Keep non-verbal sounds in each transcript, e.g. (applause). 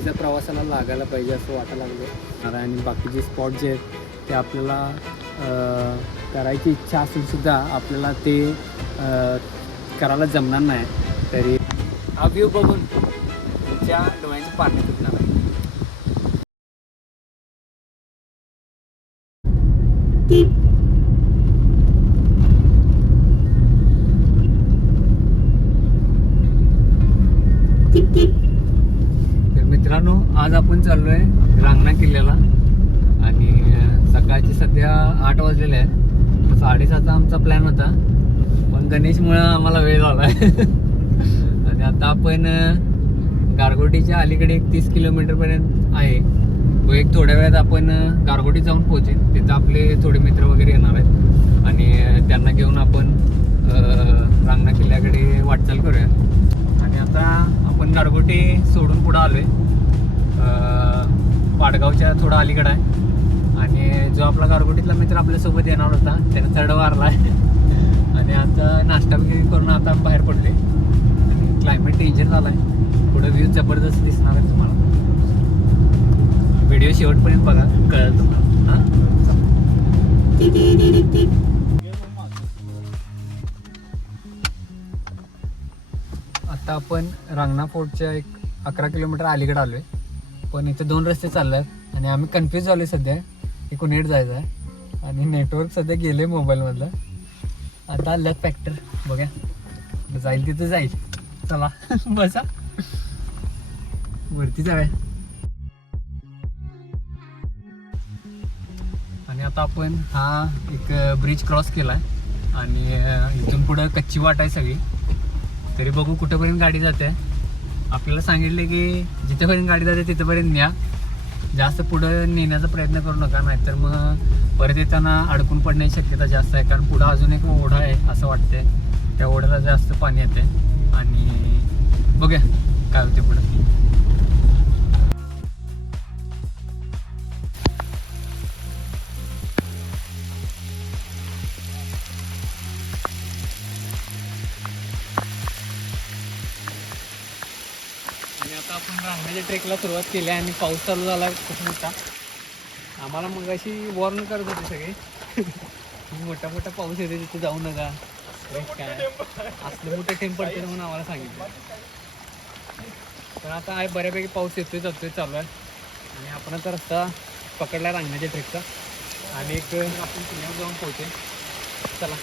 आपल्याला परतीच्या प्रवासाला लागायला पाहिजे असं वाटायला लागलं आणि बाकीचे स्पॉट जे आहेत ते आपल्याला करायची इच्छा असूनसुद्धा आपल्याला ते करायला जमणार नाही. तरी हा व्यू बघून तुमच्या डोळ्यांची पाणी तुटणार आहे. आज आपण चाललोय रांगणा किल्ल्याला. आणि सकाळची सकाळचे सध्या आठ वाजलेले आहेत. साडेसातचा आमचा प्लॅन होता. पण गणेशमुळं आम्हाला वेळ झाला (laughs) आणि आता आपण गारगोटीच्या अलीकडे एक तीस किलोमीटरपर्यंत आहे. तो एक थोड्या वेळात आपण गारगोटी जाऊन पोहोचेल तिथं आपले थोडे मित्र वगैरे येणार आहेत. आणि त्यांना घेऊन आपण रांगणा किल्ल्याकडे वाटचाल करूया. आणि आता आपण गारगोटी सोडून पुढं आलो आहे वाडगावच्या थोडं अलीकडं आहे. आणि जो आपला गारगोटीतला मित्र आपल्यासोबत येणार होता त्याने चढ आहे. आणि आता नाश्ता वगैरे करून आता बाहेर पडले आणि क्लायमेट डेंजर झाला आहे पुढं व्ह्यू जबरदस्त दिसणार आहे तुम्हाला. व्हिडिओ शेवटपर्यंत बघा कळेल तुम्हाला. हां? आता आपण रांगणा फोर्टच्या एक अकरा किलोमीटर अलीकडे आलोय. पण इथे दोन रस्ते चालले आहेत आणि आम्ही कन्फ्यूज झालो सध्या. की कुणीकडे जायचं आहे. आणि नेटवर्क सध्या गेले मोबाईलमधलं आता आल्यात फॅक्टर बघा जाईल तिथं जाईल. चला. (laughs) बसा. वरती जाऊया. आणि आता आपण हा एक ब्रिज क्रॉस केला आहे आणि इथून पुढं कच्ची वाट आहे सगळी. तरी बघू कुठेपर्यंत गाडी जाते. आपल्याला सांगितले की जिथेपर्यंत गाडी जाते तिथेपर्यंत न्या. जास्त पुढं नेण्याचा प्रयत्न करू नका नाहीतर मग परत येताना अडकून पडण्याची शक्यता जास्त आहे. कारण पुढं अजून एक ओढा आहे असं वाटते त्या ओढ्याला जास्त पाणी येते आणि बघूया काय होते पुढं. आपण रांगण्याच्या ट्रेकला सुरुवात केली आहे आणि पाऊस चालू झाला आहे खूप मोठा. आम्हाला मग अशी वॉर्न करत होते सगळे. मोठा मोठा पाऊस येते तिथे जाऊ नका. काय? असलं मोठं टेम पडते म्हणून आम्हाला सांगितलं. पण आता आहे बऱ्यापैकी पाऊस येतोय जातोय चालू आहे. आणि आपण आता रस्ता पकडला रांगण्याच्या ट्रेकचा आणि एक आपण पुण्यावर जाऊन पोहोचेल. चला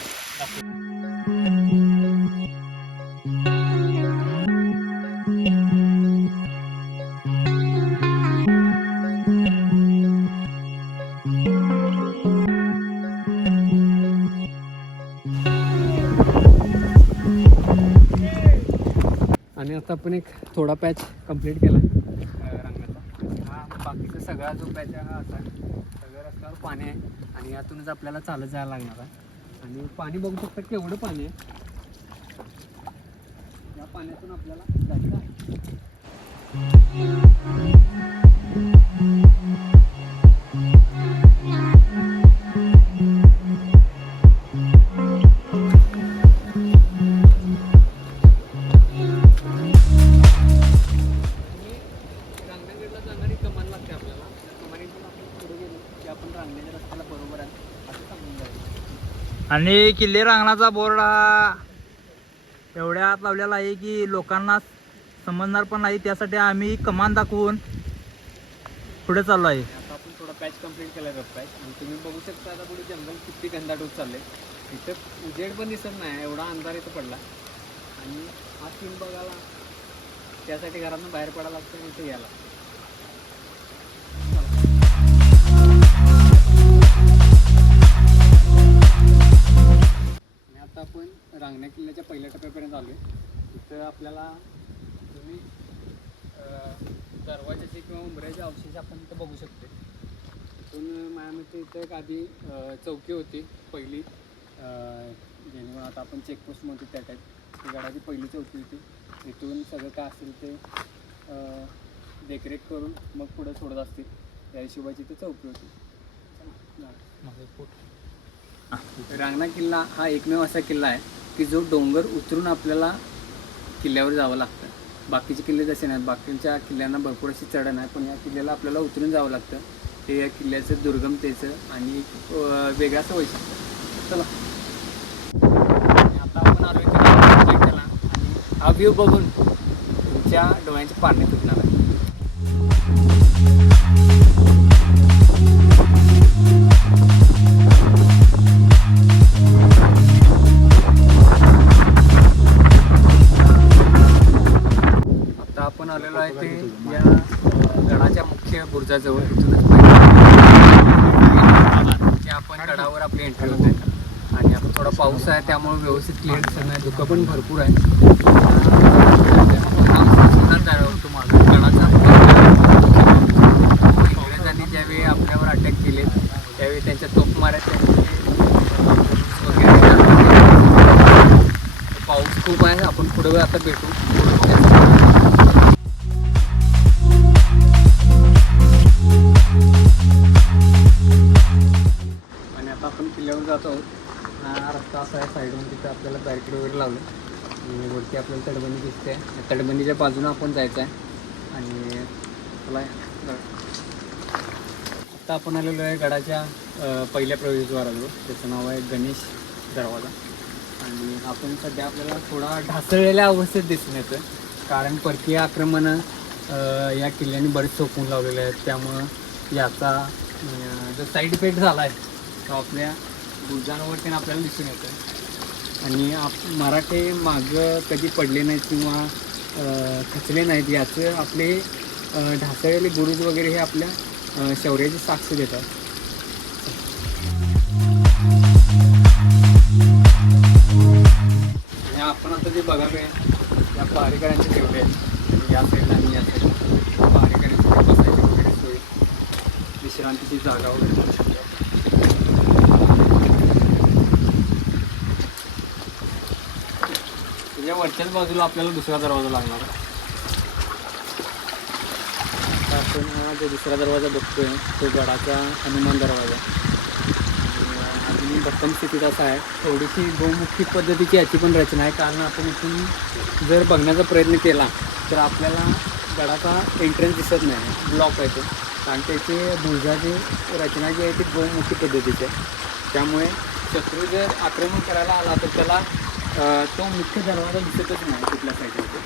आपण एक थोडा पॅच कंप्लीट केला. रंगाचा हा बाकीचा सगळा जो पॅच आहे हा असा सगळ्या रस्त्यावर पाणी आहे आणि यातूनच आपल्याला चालत जायला लागणार आहे. आणि पाणी बघू शकता केवढं पाणी आहे. या पाण्यातून आपल्याला जायचं आहे. आणि किल्ले रांगणाचा बोर्ड हा एवढ्या आत लावलेला आहे की लोकांना समजणार पण नाही. त्यासाठी आम्ही कमान दाखवून पुढे चाललो आहे. आता आपण थोडा पॅच कंप्लीट केला रफ पॅच आणि तुम्ही बघू शकता आता पुढे जंगल किती घनदाट होत चाललंय. इथं उजेड पण दिसत नाही एवढा अंधार इथं पडला. आणि हा सीन बघायला त्यासाठी घरातून बाहेर पडायला लागतं आणि इथे यायला आत्ता आता आपण रांगण्या किल्ल्याच्या पहिल्या टप्प्यापर्यंत आलो आहे तिथं आपल्याला तुम्ही दरवाजाचे किंवा उंबऱ्याचे अवशेष आपण इथं बघू शकतो इथून माझ्या इथं एक आधी चौकी होती पहिली. जेणेकरून आता आपण चेकपोस्ट म्हणतो त्या टाईप ती गडाची पहिली चौकी होती. तिथून सगळं काय असेल ते देखरेख करून मग पुढं सोडत असतील. त्या हिशोबाची इथे चौकी होती. चला, रांगणा किल्ला हा एकमेव असा किल्ला आहे की जो डोंगर उतरून आपल्याला किल्ल्यावर जावं लागतं. बाकीचे किल्ले तसे नाहीत. बाकीच्या किल्ल्यांना भरपूर अशी चढण आहे पण या किल्ल्याला आपल्याला उतरून जावं लागतं. हे या किल्ल्याचं दुर्गमतेचं आणि एक, वेगळाचं वैशिष्ट्य चला. आता आपण आरोग्य इथे आणि हा व्ह्यू बघून तुमच्या डोळ्यांचे पारणे तुटणार आहे आलेलो आहे ते या अ, गडाच्या मुख्य बुरुजाजवळ. इथूनच जे आपण गडावर आपली एंट्री होते. आणि आता थोडा पाऊस आहे त्यामुळे व्यवस्थित क्लिअर दिसत नाही धुकं पण भरपूर आहे. सुद्धा जाणवतो तुम्हाला गडाचा इंग्रजांनी ज्यावेळी आपल्यावर अटॅक केले त्यावेळी त्यांच्या तोफमाऱ्या वगैरे पाऊस खूप आहे आपण पुढे वेळ आता भेटू. रस्ता असा आहे साईडून तिथं आपल्याला बॅरिकेड वगैरे लावलं. आणि वरती आपल्याला तटबंदी दिसते. त्या तटबंदीच्या बाजूनं आपण जायचं आहे. आणि चला आता आपण आलेलो आहे गडाच्या पहिल्या प्रवेशद्वाराजवळ. त्याचं नाव आहे गणेश दरवाजा. आणि आपण सध्या आपल्याला थोडा ढासळलेल्या अवस्थेत दिसून येतं कारण परकीय आक्रमणं या किल्ल्याने बरेच सोपून लावलेले आहेत. त्यामुळं याचा जो साईड इफेक्ट झाला आहे तो आपल्या बुजांवरती आपल्याला दिसून येतं आणि आप मराठे मागं कधी पडले नाहीत किंवा खचले नाहीत याचं आपले ढासळलेले गुरुज वगैरे हे आपल्या शौर्याची साक्ष देतात. आणि आपण आता जे बघावे या पहारेकऱ्यांचे ठेवले आहेत या साईडला आणि या साईडला पहारेकऱ्यांची बसायची वगैरे सोय विश्रांतीची जागा वगैरे वरच्याच बाजूला आपल्याला दुसरा दरवाजा लागणार. आहे. आपण हा जो दुसरा दरवाजा बघतोय तो गडाचा हनुमान दरवाजा. आणि भक्कम स्थितीत असा आहे. थोडीशी बहुमुखी पद्धतीची याची पण रचना आहे. कारण आपण इथून जर बघण्याचा प्रयत्न केला तर आपल्याला गडाचा एंट्रन्स दिसत नाही. ब्लॉक आहे तो. कारण त्याची भुजाची रचना जी आहे ती बहुमुखी पद्धतीची आहे. त्यामुळे शत्रू जर आक्रमण करायला आला तर त्याला तो मुख्य दरवाजा दिसतच नाही कुठल्या साईडला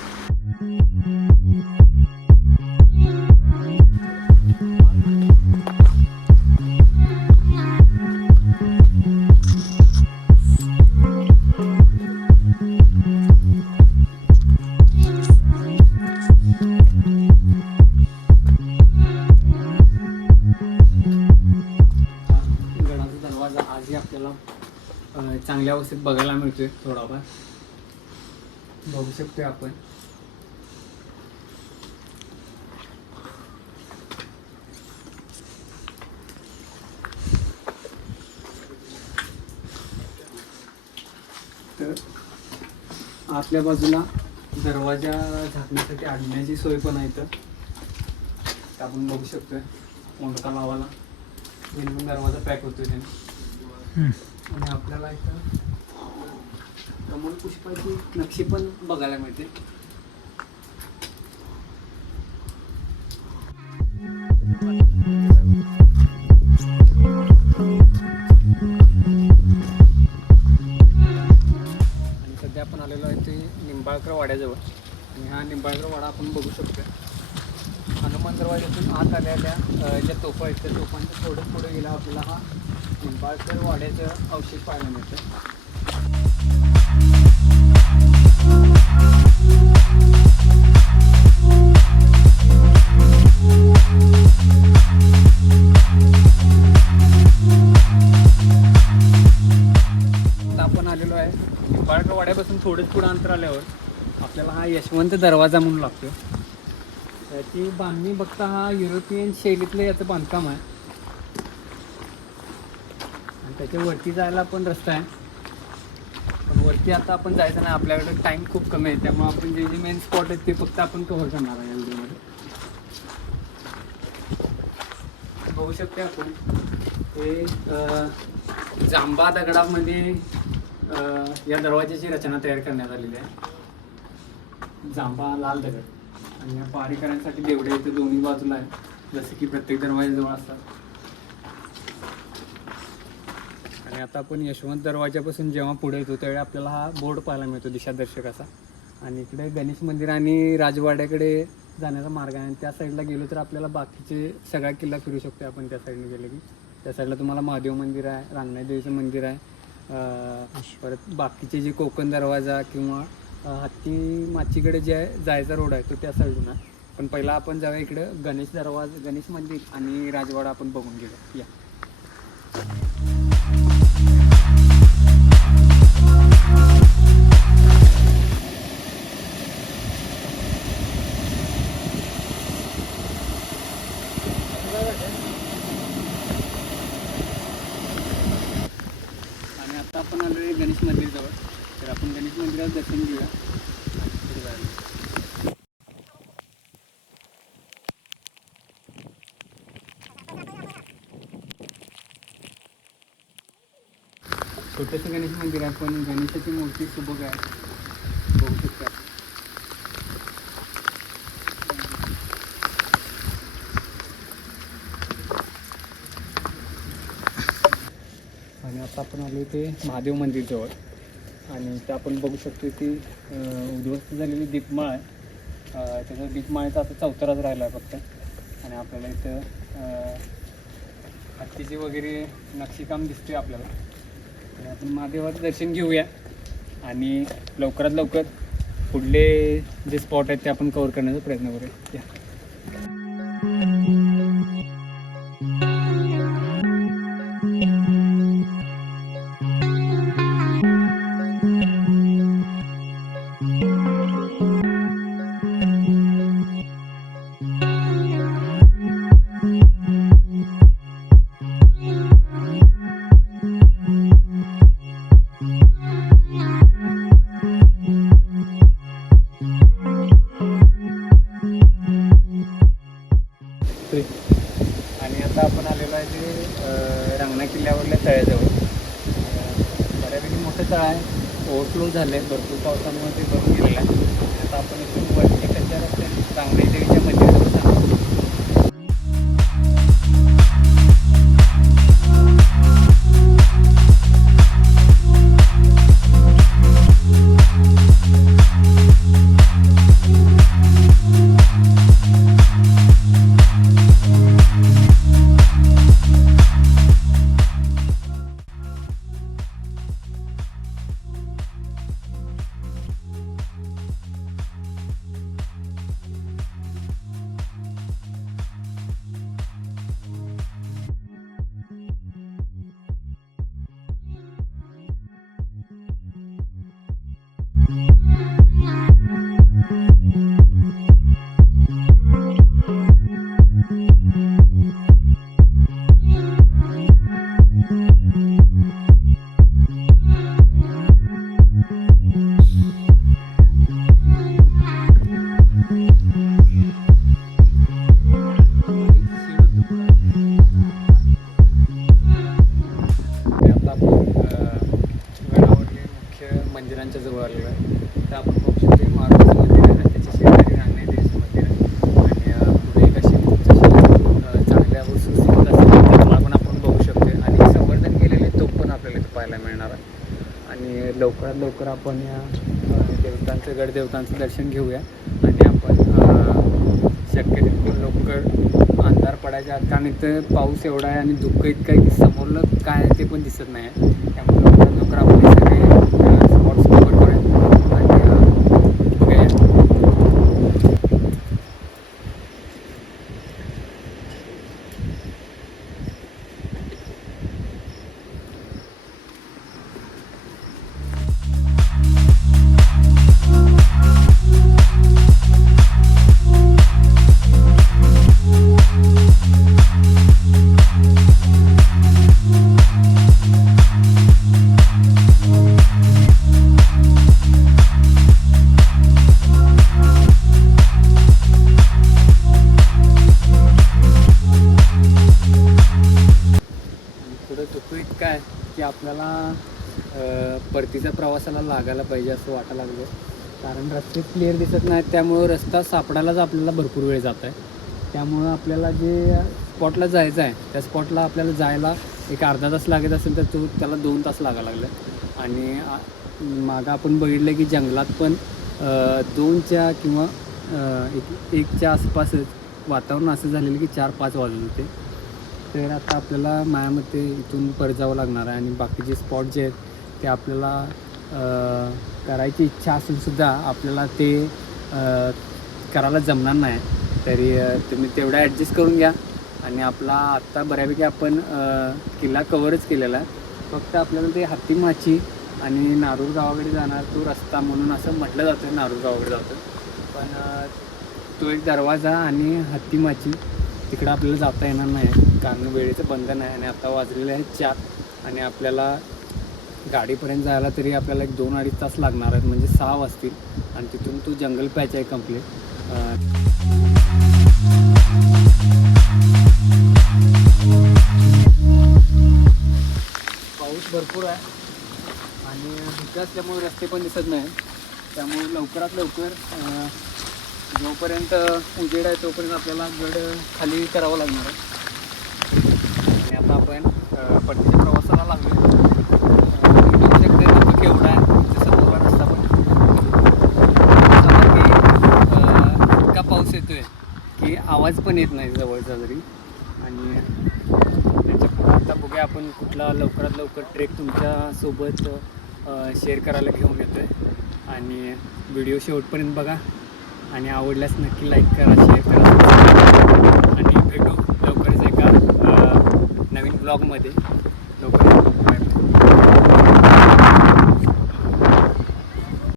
चांगल्या अवस्थेत बघायला मिळतोय थोडाफार. बघू शकतोय आपण. तर आतल्या बाजूला दरवाजा झाकण्यासाठी आणण्याची सोय पण आहे इथं. ते आपण बघू शकतोय. कोणता लावाला. दरवाजा पॅक होतोय त्याने. आणि आपल्याला इथं कमल पुष्पाची नक्षी पण बघायला मिळते. आणि सध्या आपण आलेलो आहे ते निंबाळकर वाड्याजवळ. आणि हा निंबाळकर वाडा आपण बघू शकतो हनुमान दरवाजातून आत आलेल्या ज्या तोफा आहेत त्या तोफांच्या थोडं पुढे गेला आपल्याला हा निंबाळकर वाड्याचं अवशेष पाहायला मिळतं. आलेलो आहे. निंबाळकर वाड्यापासून थोडंच पुढं अंतर आल्यावर आपल्याला हा यशवंत दरवाजा म्हणून लागतो. त्याची बांधणी बघता हा युरोपियन शैलीतलं याचं बांधकाम आहे. आणि त्याच्या वरती जायला पण रस्ता आहे. पण वरती आता आपण जायचं नाही आपल्याकडे टाईम खूप कमी आहे. त्यामुळे आपण जे जे मेन स्पॉट आहेत ते फक्त आपण कव्हर करणार आहे या व्हिडिओमध्ये. बघू शकते आपण. हे जांबा दगडामध्ये या दरवाजाची रचना तयार करण्यात आलेली आहे. जांभा लाल दगड आणि या पारीकरांसाठी देवडे इथे दोन्ही बाजूला आहे जसे की प्रत्येक दरवाज्याजवळ असतात. आणि आता आपण यशवंत दरवाजापासून जेव्हा पुढे येतो त्यावेळी आपल्याला हा बोर्ड पाहायला मिळतो दिशादर्शक असा आणि इकडे गणेश मंदिर आणि राजवाड्याकडे जाण्याचा मार्ग आहे. आणि त्या साईडला गेलो तर आपल्याला बाकीचे सगळा किल्ला फिरू शकतो आपण त्या साईडने गेले की. त्या साईडला तुम्हाला महादेव मंदिर आहे रांगणाई देवीचं मंदिर आहे. परत बाकीचे जे कोकण दरवाजा किंवा हत्ती माचीकडे जे आहे जायचा रोड आहे तो त्या साईडून आहे. पण पहिला आपण जाऊया इकडं गणेश दरवाजा गणेश मंदिर आणि राजवाडा आपण बघून गेलो या. छोटंसं गणेश मंदिर आहे पण गणेशाची मूर्ती सुबक आहे. बघू शकता. आणि आता आपण आलो ते महादेव मंदिरजवळ आणि इथं आपण बघू शकतो की उद्ध्वस्त झालेली दीपमाळ आहे. त्याचा दीपमाळेचा आता चौथराच राहिला आहे फक्त. आणि आपल्याला इथं हत्तीची हत्तीचे वगैरे नक्षीकाम दिसते आपल्याला. आपण महादेवाचं दर्शन घेऊया. आणि लवकरात लवकर पुढले जे स्पॉट आहेत ते आपण कवर करण्याचा प्रयत्न करूया. लवकर आपण या देवतांचं गडदेवतांचं दर्शन घेऊया. आणि आपण शक्य तितकं लवकर अंधार पडायच्या आत कारण इथं पाऊस एवढा आहे आणि धुकं इतकं आहे की समोरलं काय आहे ते पण दिसत नाही आहे. त्यामुळे लवकर की आपल्याला परतीच्या प्रवासाला लागायला पाहिजे असं वाटायला लागलं कारण रस्ते क्लिअर दिसत नाहीत त्यामुळं रस्ता सापडायलाच आपल्याला भरपूर वेळ जात आहे. त्यामुळं आपल्याला जे स्पॉटला जायचं आहे त्या स्पॉटला आपल्याला जायला एक अर्धा तास लागत असेल तर तो त्याला दोन तास लागायला लागला. आणि मागं आपण बघितलं की जंगलात पण दोनच्या किंवा एक एकच्या आसपासच वातावरण असं झालेलं की चार पाच वाजत होते. तर आता आपल्याला मायामध्ये इथून परत जावं लागणार आहे आणि बाकीचे स्पॉट जे आहेत ते आपल्याला करायची इच्छा असून सुद्धा आपल्याला ते करायला जमणार नाही. तरी तुम्ही तेवढा ॲडजस्ट करून घ्या. आणि आपला आत्ता बऱ्यापैकी आपण किल्ला कवरच केलेला आहे. फक्त आपल्याला ते हत्तीमाची आणि नारूर गावाकडे जाणार तो रस्ता म्हणून असं म्हटलं जातं नारूर गावाकडे जातं. पण तो एक दरवाजा आणि हत्तीमाची. तिकडं आपल्याला जाता येणार नाही. कारण वेळेचं बंधन आहे आणि आता वाजलेले आहेत चार. आणि आपल्याला गाडीपर्यंत जायला तरी आपल्याला एक दोन अडीच तास लागणार आहेत म्हणजे सहा वाजतील. आणि तिथून तो जंगल पॅच आहे कंप्लीट पाऊस भरपूर आहे. आणि धुके असल्यामुळे रस्ते पण दिसत नाही. त्यामुळे लवकरात लवकर जोपर्यंत उजेड आहे तोपर्यंत आपल्याला गड खाली करावं लागणार आहे. आणि आता आपण पट्टीच्या प्रवासाला लागलो केवढा आहे रस्ता पण. की, इतका पाऊस येतोय की आवाज पण येत नाही जवळचा जरी. आणि त्याच्यापुढे आता बघूया आपण कुठला लवकरात लवकर ट्रेक तुमच्यासोबत शेअर करायला घेऊन येतो आहे आणि व्हिडिओ शेवटपर्यंत बघा. आणि आवडल्यास नक्की लाईक करा शेअर करा आणि भेटू लवकरच एका नवीन ब्लॉगमध्ये